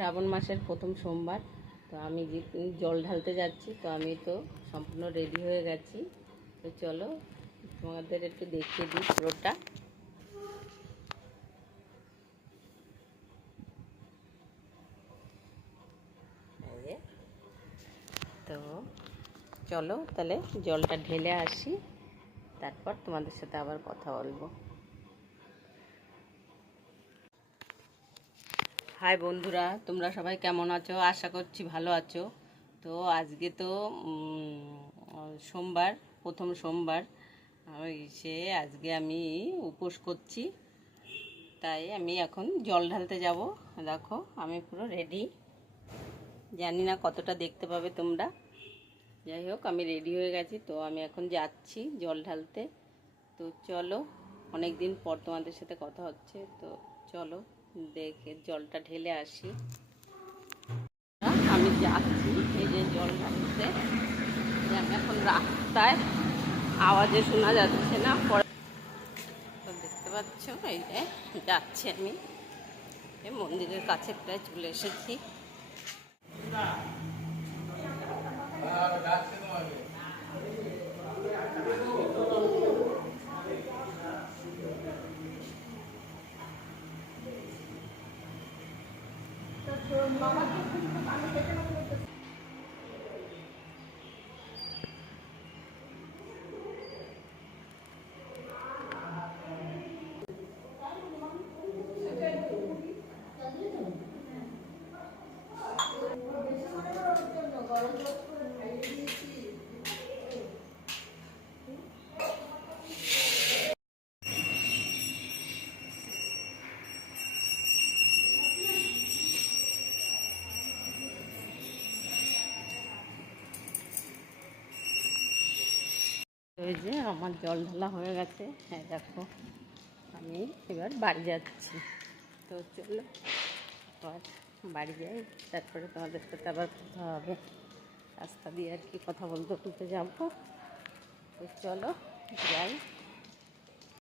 শ্রাবণ মাসের প্রথম সোমবার। তো আমি জল ঢালতে যাচ্ছি। তো আমি তো সম্পূর্ণ রেডি হয়ে গেছি। তো চলো তোমাদের একটু দেখিয়ে দিই পুরোটা। তো চলো তাহলে জলটা ঢেলে আসি, তারপর তোমাদের সাথে আবার কথা বলবো। হাই বন্ধুরা, তোমরা সবাই কেমন আছো? আশা করছি ভালো আছো। তো আজকে তো সোমবার, প্রথম সোমবার। আজকে আমি উপোস করছি, তাই আমি এখন জল ঢালতে যাব। দেখো আমি পুরো রেডি, জানি না কতটা দেখতে পাবে তোমরা। যাই হোক, আমি রেডি হয়ে গেছি। তো আমি এখন যাচ্ছি জল ঢালতে। তো চলো, অনেক দিন পর তোমাদের সাথে কথা হচ্ছে। তো চলো দেখে জলটা ঢেলে আসি। আমি যাচ্ছি এই যে জল ঢালতে। আমি এখন রাস্তায়, আওয়াজে শোনা যাচ্ছে না। তো দেখতে পাচ্ছ এই যে যাচ্ছি আমি, এই মন্দিরের কাছে প্রায় চলে এসেছি। ওই যে আমার জল ঢালা হয়ে গেছে। হ্যাঁ দেখো, আমি এবার বাড়ি যাচ্ছি। তো চলো আবার বাড়ি যাই, তারপরে তোমাদের সাথে আবার কথা হবে। রাস্তা দিয়ে আর কি কথা বলতে বলতে যাবো। তো চলো যাই।